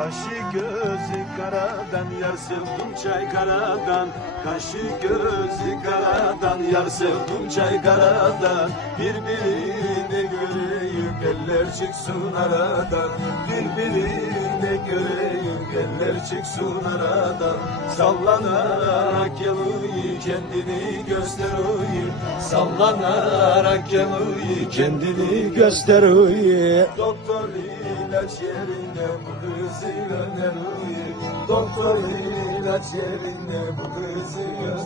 Kaşı gözü karadan yar sevdim çay karadan. Kaşı gözü karadan yar sevdim çay karadan. Birbirine göreyim eller çıksın aradan. Birbirine göreyim eller çıksın aradan. Sallanarak uyu kendini göster uyu Sallanarak uyu kendini göster uyu Doktor ilaç yerine bu kızı gönder uyu Doktor ilaç yerine bu kızı gönder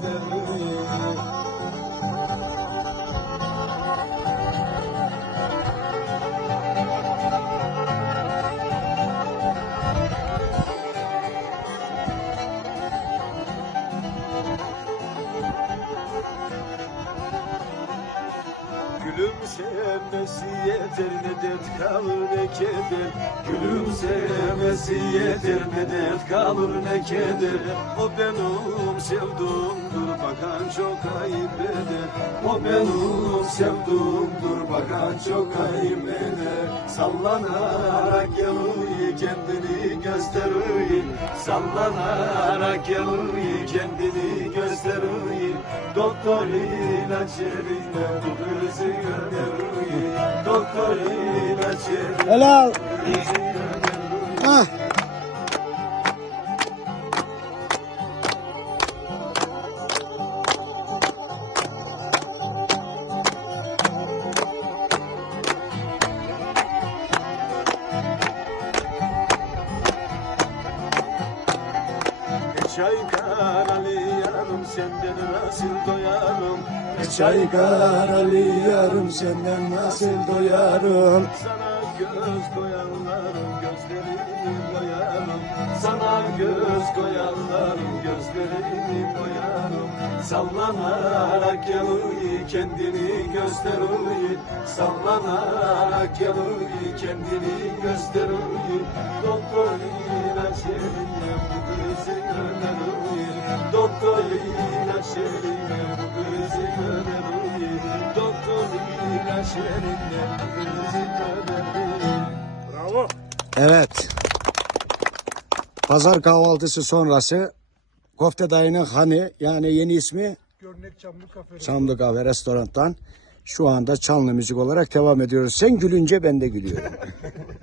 Gülümsemesi yeter ne dert kalır ne keder Gülümsemesi yeter ne dert kalır ne keder O benim sevduğumdur bakan çok ayıp eder O benim sevduğumdur bakan çok ayıp eder Sallanarak uyu kendini göster uyu Sallanarak gel uyu kendini göster uyu Doktor ilaç yerine bu kızı gönder uyu Doktor ilaç yerine Helal. Ah. Çay karalı yarım senden nasıl doyarım? Çay karalı yarım senden nasıl doyarım? Sana göz koyanların gözlerini boyarım. Sana göz koyanların gözlerini boyarım. Sallanarak uyu kendini göster uyu Sallanarak uyu kendini göster uyu Doktor ilaç yerine bu kızı gönder kızı kızı Bravo. Evet. Pazar kahvaltısı sonrası Kofte Dayı'nın hani yani yeni ismi Görnek Çamlı Kafe. Çamlı Kahve Restoran'tan şu anda canlı müzik olarak devam ediyoruz. Sen gülünce ben de gülüyorum.